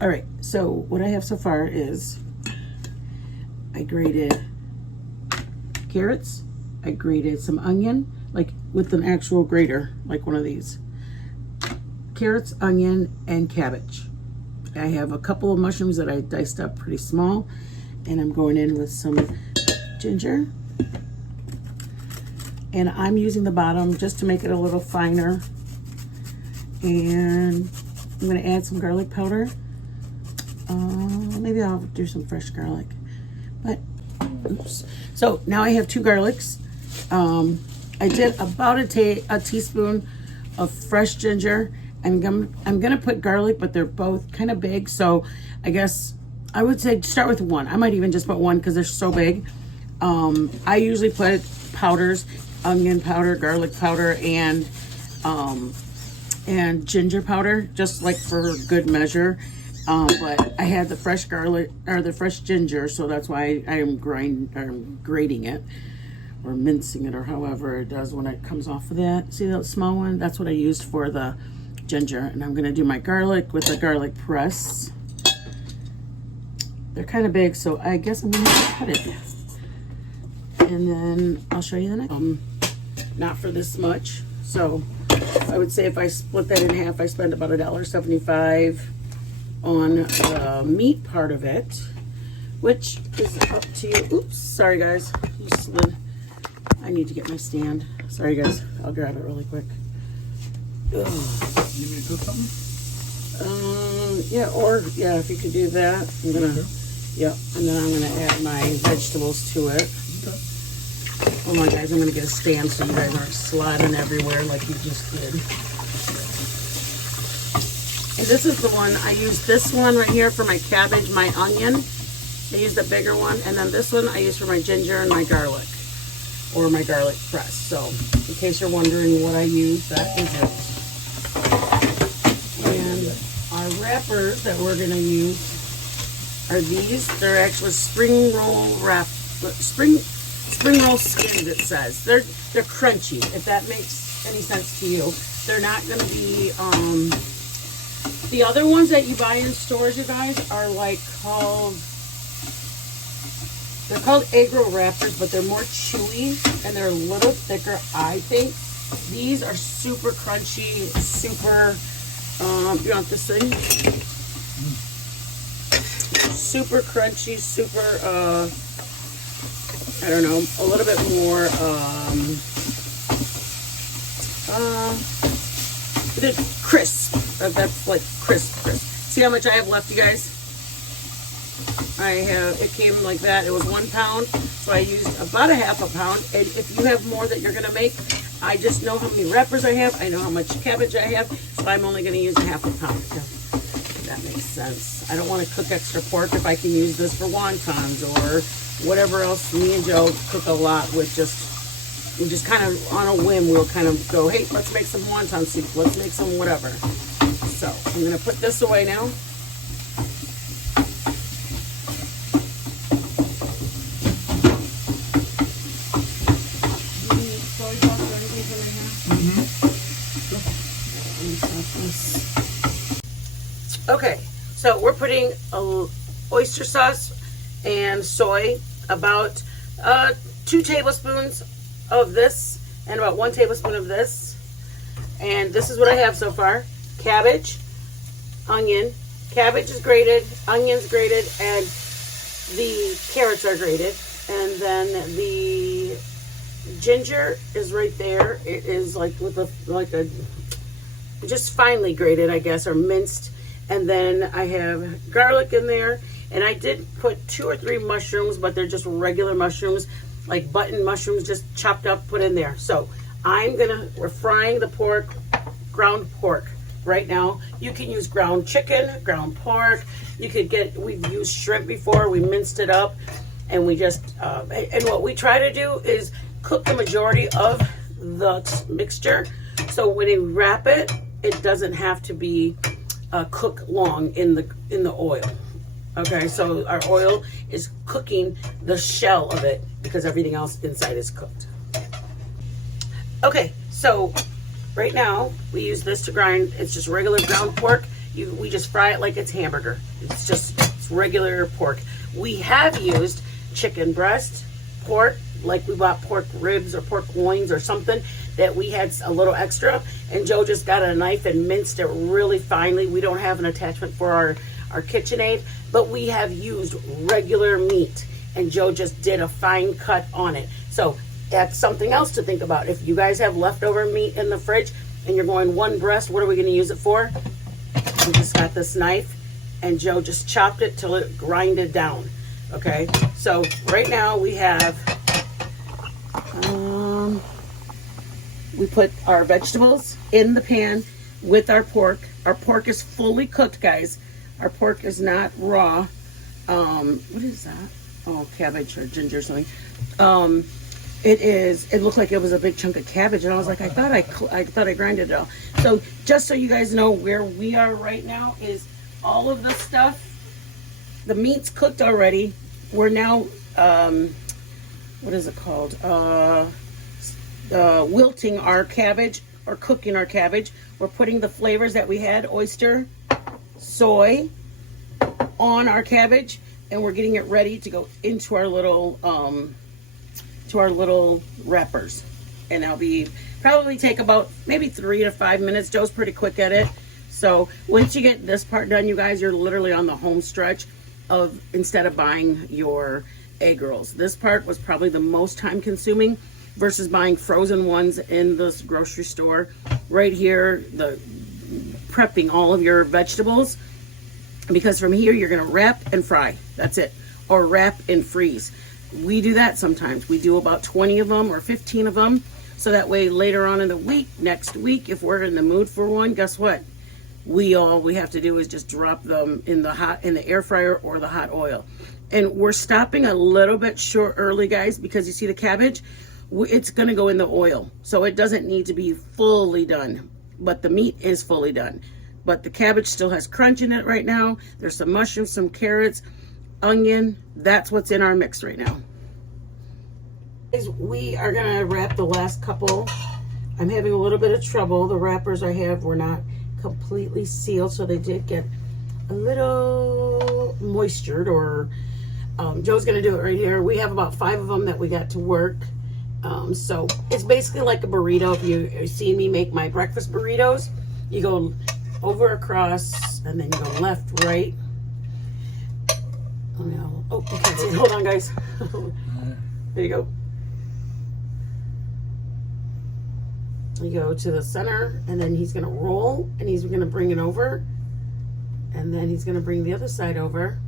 All right, so what I have so far is I grated carrots, I grated some onion, like with an actual grater, like one of these. Carrots, onion, and cabbage. I have a couple of mushrooms that I diced up pretty small, and I'm going in with some ginger. And I'm using the bottom just to make it a little finer. And I'm gonna add some garlic powder. Maybe I'll do some fresh garlic, but oops. So now I have 2 garlics. I did about a teaspoon of fresh ginger. I'm gonna put garlic, but they're both kind of big, so I guess I would say start with 1. I might even just put 1 because they're so big. I usually put powders, onion powder, garlic powder, and ginger powder, just like for good measure. But I had the fresh garlic or the fresh ginger, so that's why I am grating it or mincing it, or however it does when it comes off of that. See that small one? That's what I used for the ginger. And I'm gonna do my garlic with the garlic press. They're kind of big, so I guess I'm gonna cut it. And then I'll show you the next. Not for this much. So I would say if I split that in half, I spend about $1.75 on the meat part of it, which is up to you. Oops, sorry guys, you slid. I need to get my stand. Sorry guys, I'll grab it really quick. Ugh. You need me to cook something? Yeah, if you could do that. I'm gonna, yeah, and then I'm gonna add my vegetables to it. Okay. Hold on guys, I'm gonna get a stand so you guys aren't sliding everywhere like you just did. And this is the one, I use this one right here for my cabbage, my onion. I use the bigger one, and then this one I use for my ginger and my garlic, or my garlic press. So, in case you're wondering what I use, that is it. And our wrappers that we're gonna use are these. They're actually spring roll spring roll skins, it says. They're crunchy, if that makes any sense to you. They're not gonna be, the other ones that you buy in stores, you guys, are like they're called egg roll wrappers, but they're more chewy and they're a little thicker, I think. These are super crunchy, super, you want this thing? Super crunchy, super, I don't know, a little bit more, they're crisp. That's like crisp. See how much I have left, you guys? It came like that. It was 1 pound, so I used about a half a pound. And if you have more that you're gonna make, I just know how many wrappers I have. I know how much cabbage I have, so I'm only gonna use a half a pound. If that makes sense. I don't want to cook extra pork if I can use this for wontons or whatever else. Me and Joe cook a lot with we just kind of on a whim, we'll kind of go, hey, let's make some wonton soup. Let's make some whatever. So I'm gonna put this away now. Okay, so we're putting oyster sauce and soy, about 2 tablespoons of this and about 1 tablespoon of this. And this is what I have so far. Cabbage, onion. Cabbage is grated, onions grated, and the carrots are grated. And then the ginger is right there. It is like just finely grated, I guess, or minced. And then I have garlic in there. And I did put 2 or 3 mushrooms, but they're just regular mushrooms, like button mushrooms, just chopped up, put in there. So we're frying the pork, ground pork right now. You can use ground chicken, ground pork. You could we've used shrimp before. We minced it up, and we just, and what we try to do is cook the majority of the mixture. So when you wrap it, it doesn't have to be cook long in the oil. Okay, so our oil is cooking the shell of it because everything else inside is cooked. Okay, so right now we use this to grind. It's just regular ground pork. we just fry it like it's hamburger. It's regular pork. We have used chicken breast, pork, like we bought pork ribs or pork loins or something that we had a little extra, and Joe just got a knife and minced it really finely. We don't have an attachment for our KitchenAid, but we have used regular meat, and Joe just did a fine cut on it. So that's something else to think about. If you guys have leftover meat in the fridge and you're going one breast, what are we going to use it for? We just got this knife, and Joe just chopped it till it grinded down. Okay, so right now we have, we put our vegetables in the pan with our pork. Our pork is fully cooked, guys. Our pork is not raw. What is that? Oh, cabbage or ginger or something. It looked like it was a big chunk of cabbage, and I was like, I thought I grinded it all. So just so you guys know where we are right now is all of the stuff. The meat's cooked already. We're now, what is it called? Wilting our cabbage, or cooking our cabbage. We're putting the flavors that we had, oyster, soy, on our cabbage, and we're getting it ready to go into our little wrappers. And I'll probably take about maybe 3 to 5 minutes. Joe's pretty quick at it. So once you get this part done, you guys, you're literally on the home stretch of, instead of buying your egg rolls. This part was probably the most time consuming versus buying frozen ones in this grocery store. Right here, the prepping all of your vegetables, because from here you're gonna wrap and fry. That's it. Or wrap and freeze. We do that sometimes. We do about 20 of them or 15 of them. So that way later on in the week, next week, if we're in the mood for one, guess what? All we have to do is just drop them in the air fryer or the hot oil. And we're stopping a little bit short early, guys, because you see the cabbage, it's gonna go in the oil. So it doesn't need to be fully done, but the meat is fully done. But the cabbage still has crunch in it right now. There's some mushrooms, some carrots, onion. That's what's in our mix right now. We are gonna wrap the last couple. I'm having a little bit of trouble. The wrappers I have were not completely sealed, so they did get a little moistured, or Joe's gonna do it right here. We have about 5 of them that we got to work. So it's basically like a burrito. If you've seen me make my breakfast burritos, you go over, across, and then you go left, right. Oh, you can't see it. Hold on, guys. There you go. You go to the center, and then he's gonna roll, and he's gonna bring it over, and then he's gonna bring the other side over,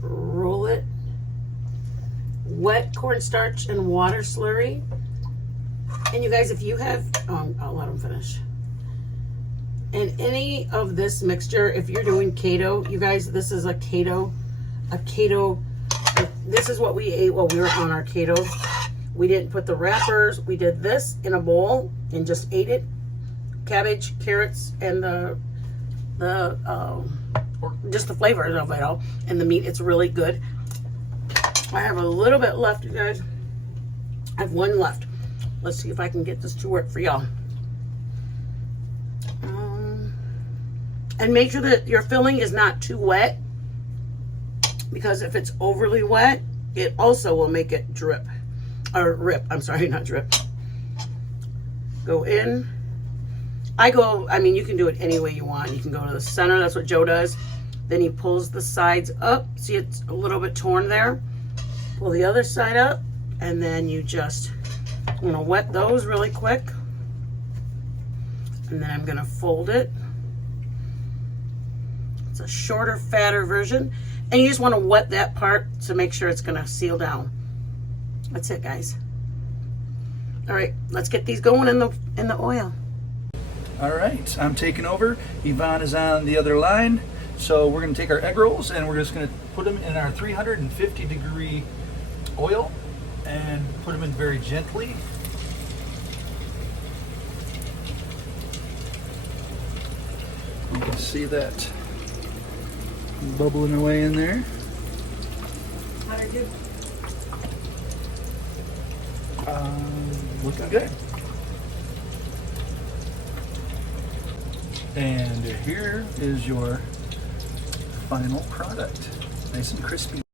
roll it, wet cornstarch and water slurry. And you guys, if you have, I'll let him finish. And any of this mixture, if you're doing keto, you guys, this is a keto, this is what we ate while we were on our keto. We didn't put the wrappers. We did this in a bowl and just ate it. Cabbage, carrots, and just the flavors of it all. And the meat, it's really good. I have a little bit left, you guys. I have 1 left. Let's see if I can get this to work for y'all. And make sure that your filling is not too wet, because if it's overly wet, it also will make it drip. Or rip, I'm sorry, not drip. Go in. I mean, you can do it any way you want. You can go to the center, that's what Joe does. Then he pulls the sides up. See, it's a little bit torn there. Pull the other side up, and then you just, I'm gonna wet those really quick. And then I'm gonna fold it. It's a shorter, fatter version. And you just wanna wet that part to make sure it's gonna seal down. That's it, guys. All right, let's get these going in the oil. All right, I'm taking over. Yvonne is on the other line. So we're gonna take our egg rolls and we're just gonna put them in our 350 degree oil and put them in very gently. You can see that bubbling away in there. How'd I do? Looking good. And here is your final product. Nice and crispy.